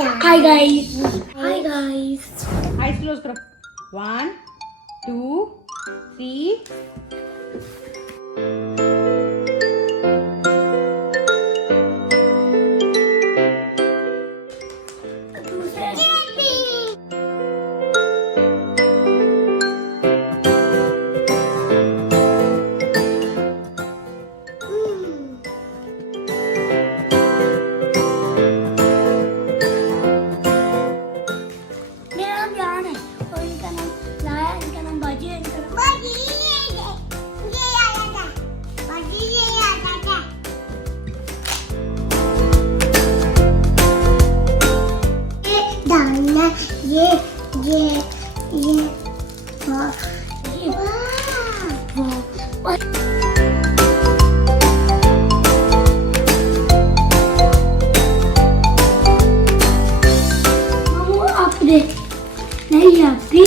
Hi guys. Hi guys. Eyes close करो. 1, 2, 3. नहीं आपकी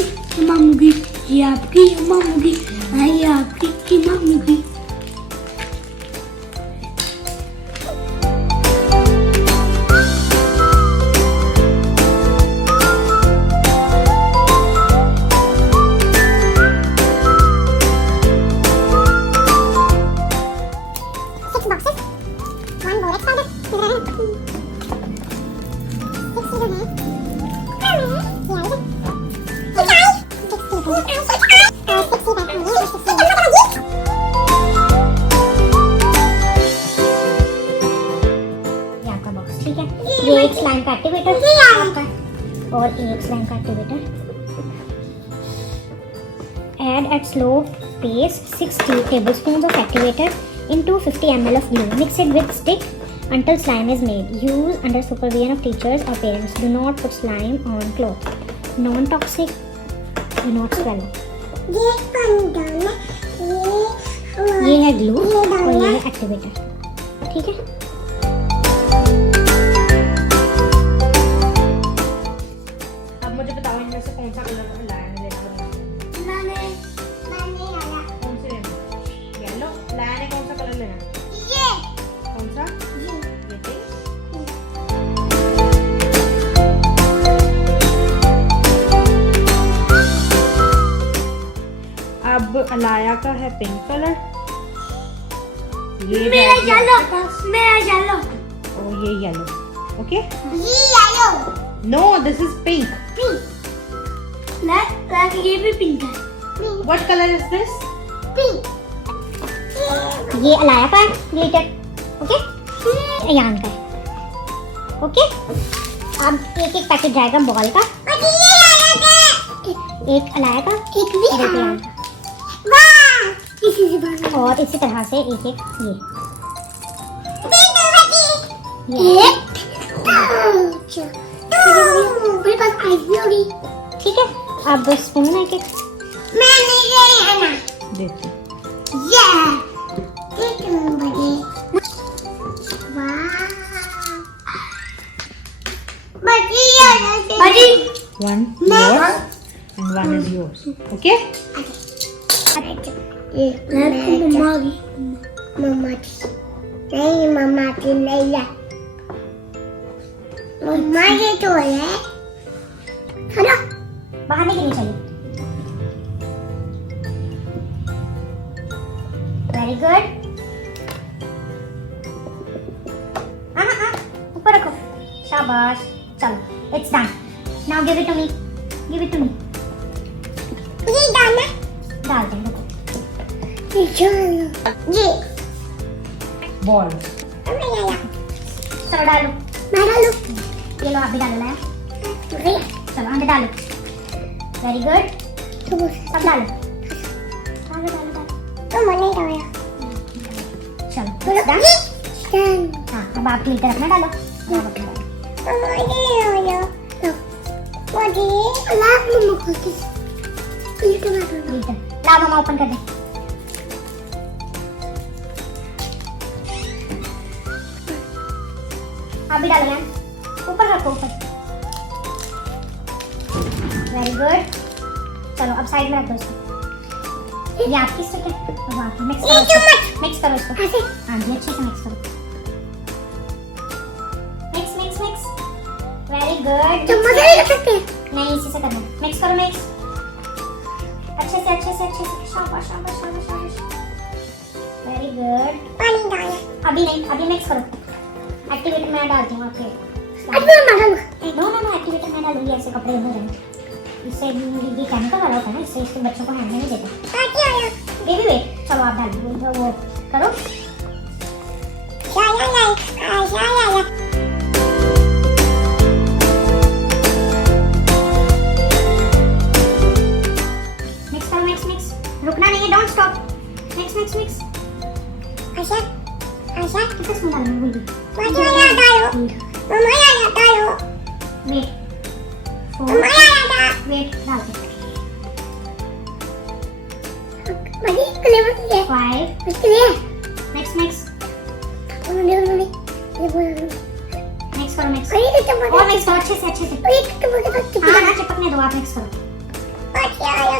मामूगी, ये आपकी मामूगी, नहीं आपकी मामूगी. ये एक स्लाइम का एक्टिवेटर और एक स्लाइम का activator. Add at slow pace 60 tablespoons of activator into 50 ml of glue. Mix it with stick until slime is made. Use under supervision of teachers or parents. Do not put slime on cloth. Non-toxic. Do not swallow. ये है glue और ये है activator. ठीक है. मुझे बताओ इनमें से कौन सा कलर लाया है लेना. मैंने लाया. कौन से लेना? येलो. लाया ने कौन सा कलर लेना? ये. कौन सा? ये पिंक. अब अलाया का है पिंक कलर. ये मेरा येलो. मेरा येलो. और ये येलो. ओके. ये yellow. No, this is pink. Pink. ये भी पिंक है. What colour is this? Pink. ये अलाया का ग्लिटर. ओके. अयान का है. ओके. अब एक एक पैकेट जाएगा बॉल का. एक अलाया का, एक भी अयान का. इसी से बना. और इसी तरह से एक एक ये. मेरे पास आइस भी होगी. ठीक है. अब स्पून एक एक मैंने ये है ना. देखते. ये एक नंबर है. वाह. बड़ी One yours and one is yours. Okay? ये मम्मा की. मम्मा की नहीं. मम्मा की नहीं है. मम्मा ये तो है. हेलो. बाहर नहीं गिरनी चाहिए. Very good. ऊपर रखो. शाबाश. चलो, it's done. Now give it to me. Give it to me. ये डालना. डाल दे. रुको. ये चलो. ये Ball. चलो डालो. मैं डालूं. ये लो, आप भी डालो. लाया. नहीं. चलो अंदर डालो. Very good. तो सब डालो. डालो डालो डालो. तो मैंने डाला. चलो डन. डन. हाँ, अब आप ग्लिटर अपना डालो. मम्मा ये डाला. मुझे अलाप मम्मा को किस. ये तो मैं डालूं. ग्लिटर लाओ. मम्मा ओपन कर दे. आप भी डालो यार. ऊपर रखो. ऊपर. Very good. चलो अब साइड में रख दो इसको. ये आपकी स्टिक है. अब आप मिक्स करो इसको. मिक्स करो इसको. हाँ जी, अच्छे से मिक्स करो. Mix mix mix. Very very good. चम्मच से नहीं कर सकते? नहीं, इसी से करना है। मिक्स करो, मिक्स अच्छे से अच्छे से अच्छे से। शाबाश शाबाश शाबाश शाबाश, वेरी गुड। पानी डाल। अभी नहीं, अभी मिक्स करो। एक्टिवेटर मैं डालती हूँ आपके। अब मैं डालूँ। नो नो नो, एक्टिवेटर मैं डालूंगी, ऐसे कपड़े हो जाएंगे। इससे ये केमिकल वाला होता है ना, इससे इसके बच्चों को हैंड नहीं देते। पानी आया। बेबी वेट, चलो आप डालिए वो करो। मिक्स करो, मिक्स मिक्स, रुकना नहीं है, don't stop. Mix mix mix. अच्छा अच्छा किस में डालना भूल गई। पानी आया डालो। मम्मा आया डालो। वेट, मम्मा आया डालो। वेट डाल दे। बड़ी क्लेवर है। 5 इसके लिए मिक्स मिक्स मिक्स करो, मिक्स अरे तो चम्मच और मिक्स करो अच्छे से अच्छे से। अरे तो चम्मच हाँ ना, चिपकने दो, आप मिक्स करो। पानी आया।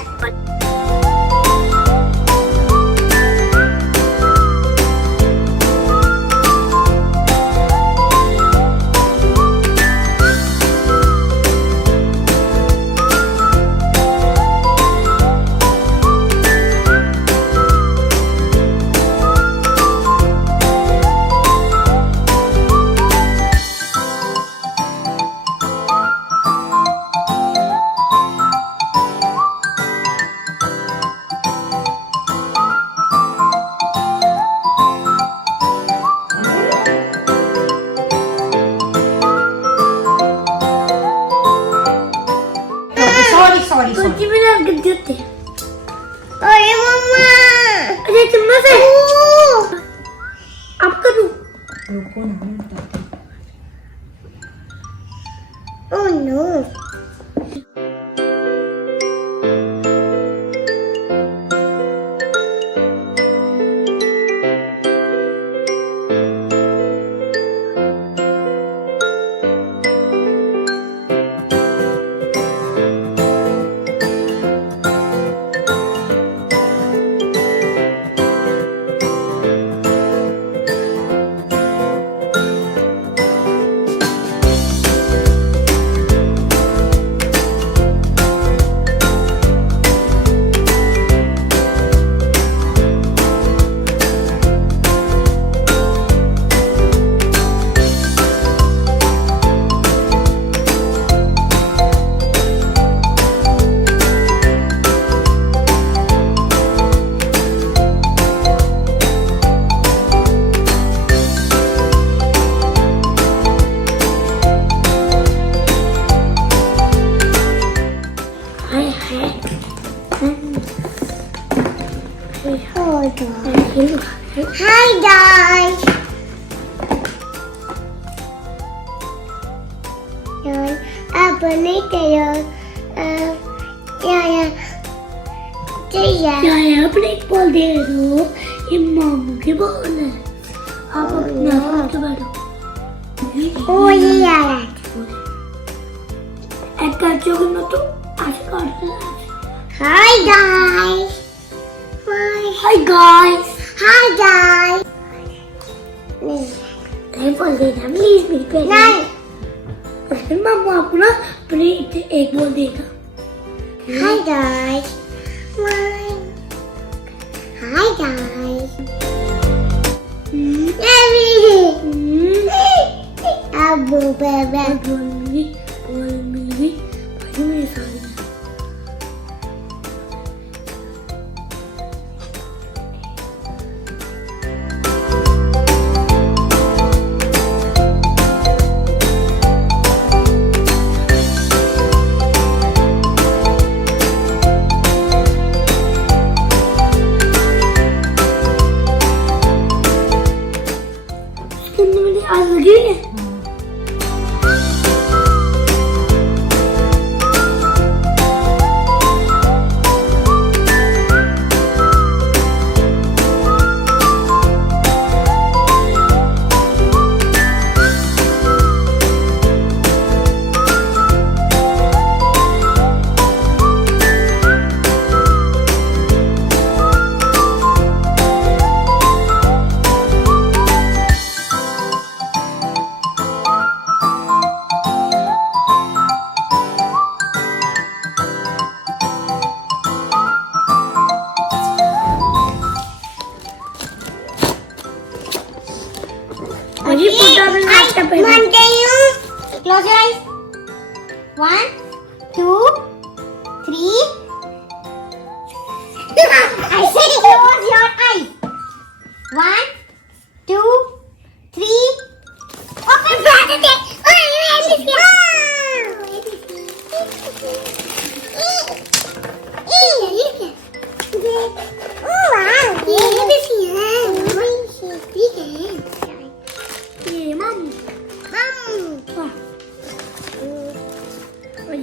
सॉरी कुछ भी ना गिर जाते। अरे मम्मा, अरे चम्मच है। अब करूँ? रुको ना। Oh no. Hi guys. Rồi, अपने करो यार अपने बोल दे दो, ये मामू के बोल है। आप अपना हाथ बैठो। ओ ये यार एक कर चुके ना तो आज कर। Hi guys. Hi guys. Hi guys. नहीं बोल देना प्लीज मेरी पे। नहीं। फिर मामू आपको ना अपने एक बोल देगा। Hi guys. Hi guys. अब बेबे बोल मेरी भाई मेरे साथ। आज लगी है। Close your eyes. 1, 2, 3. I said close your eyes. 1, 2, 3. Open your eyes.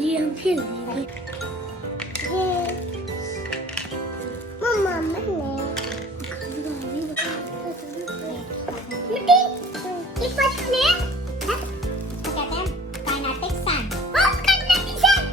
ये हम खेल रहे मम्मा मैंने मिट्टी इस पर ने इसको कहते हैं Kinetic Sand. किनेटिक सैंड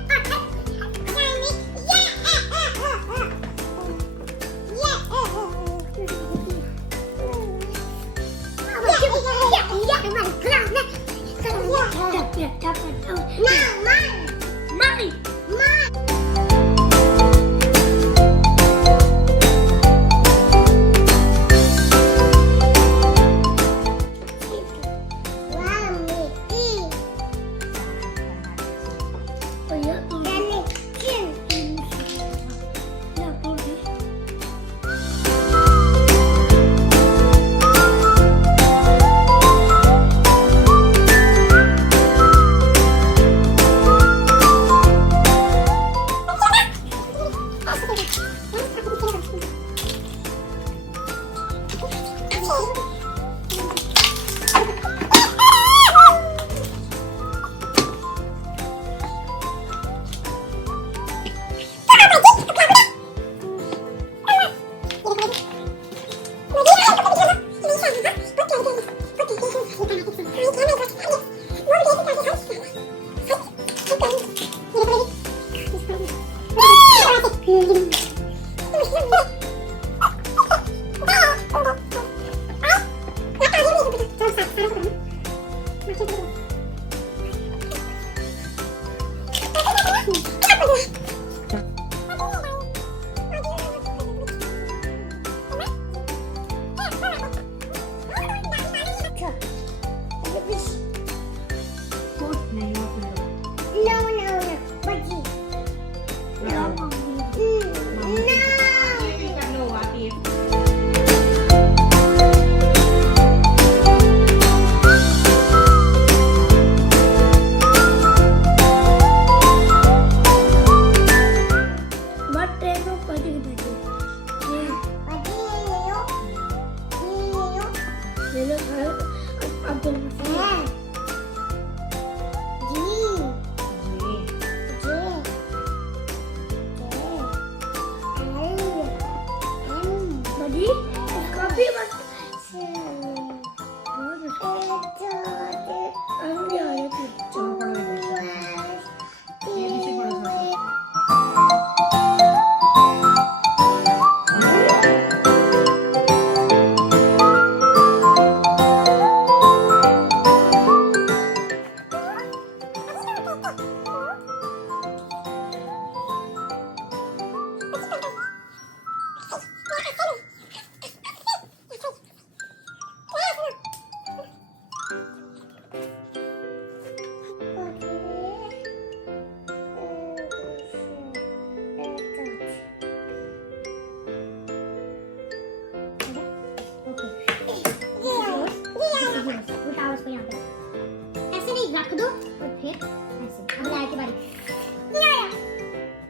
रख दो और फिर ऐसे अब लाया की बारी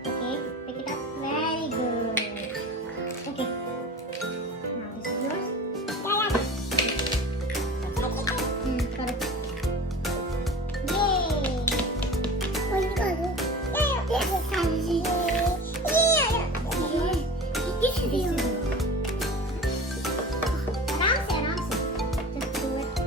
okay pick it up very good okay now this is yours correct yay आराम से just do it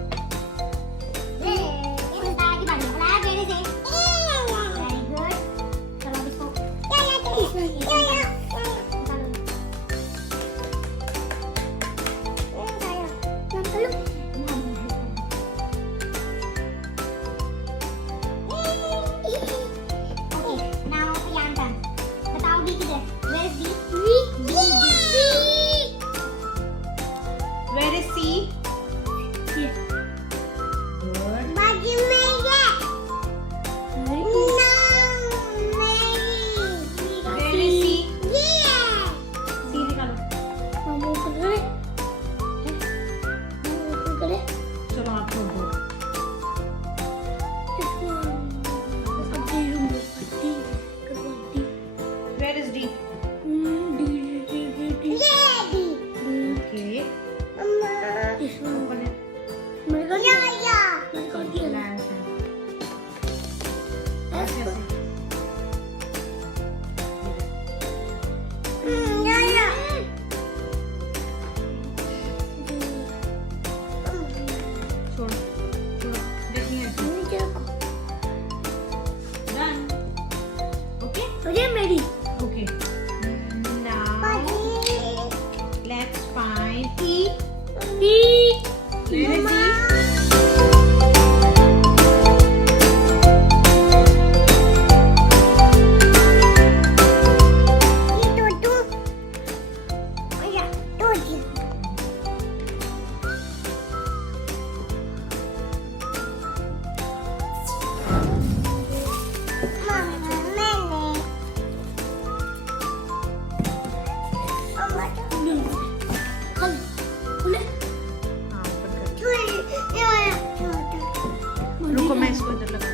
इसको इधर लगा।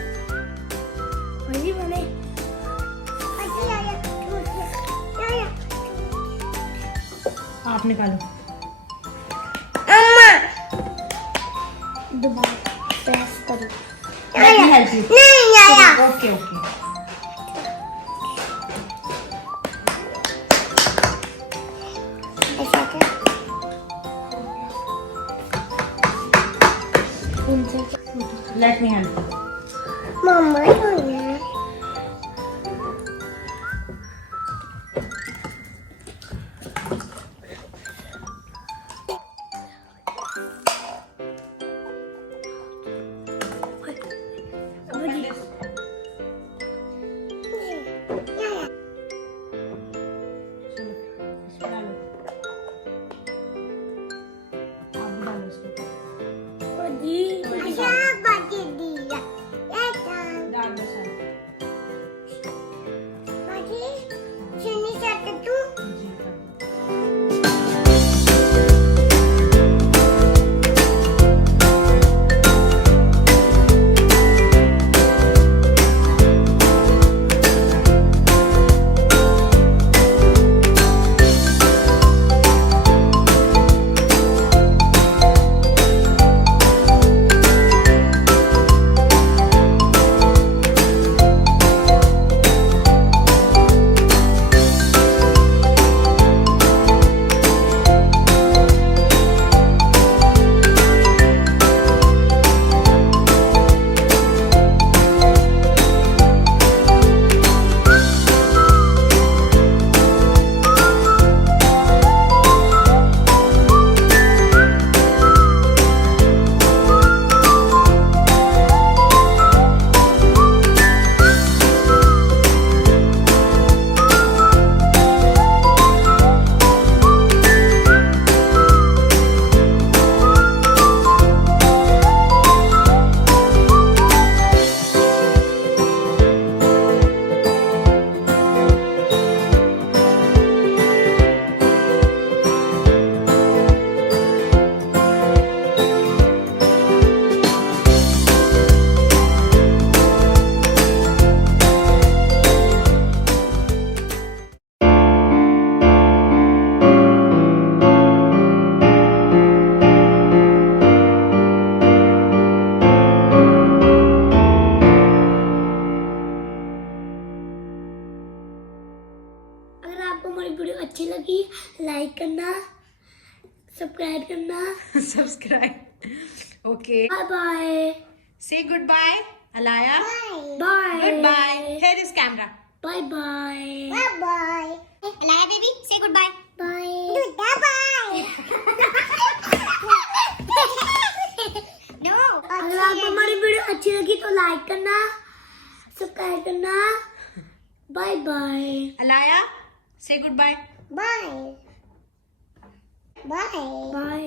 वही मैंने आप निकालो। अम्मा दोबारा प्रेस करो। Let me help you. नहीं आया। Okay, okay. ऐसा क्या? Let me help you. मम्मा होना। Open this. चलो, इसमें डालो। आप भी डालो इसको। अच्छा बाजी दिया। डाल दो सारे। बाजी चीनी चाहते तू? जी, डाल दो। अगर आपको हमारी वीडियो अच्छी लगी लाइक करना, सब्सक्राइब करना। Subscribe. Okay. Bye bye. Say goodbye, Alaya. Bye. Goodbye. Here is camera. Bye bye. Bye bye. Alaya baby, say goodbye. Bye. Bye. No. अगर आपको हमारी वीडियो अच्छी लगी तो लाइक करना, सब्सक्राइब करना। Bye bye. Alaya, say goodbye. Bye. Bye. Bye.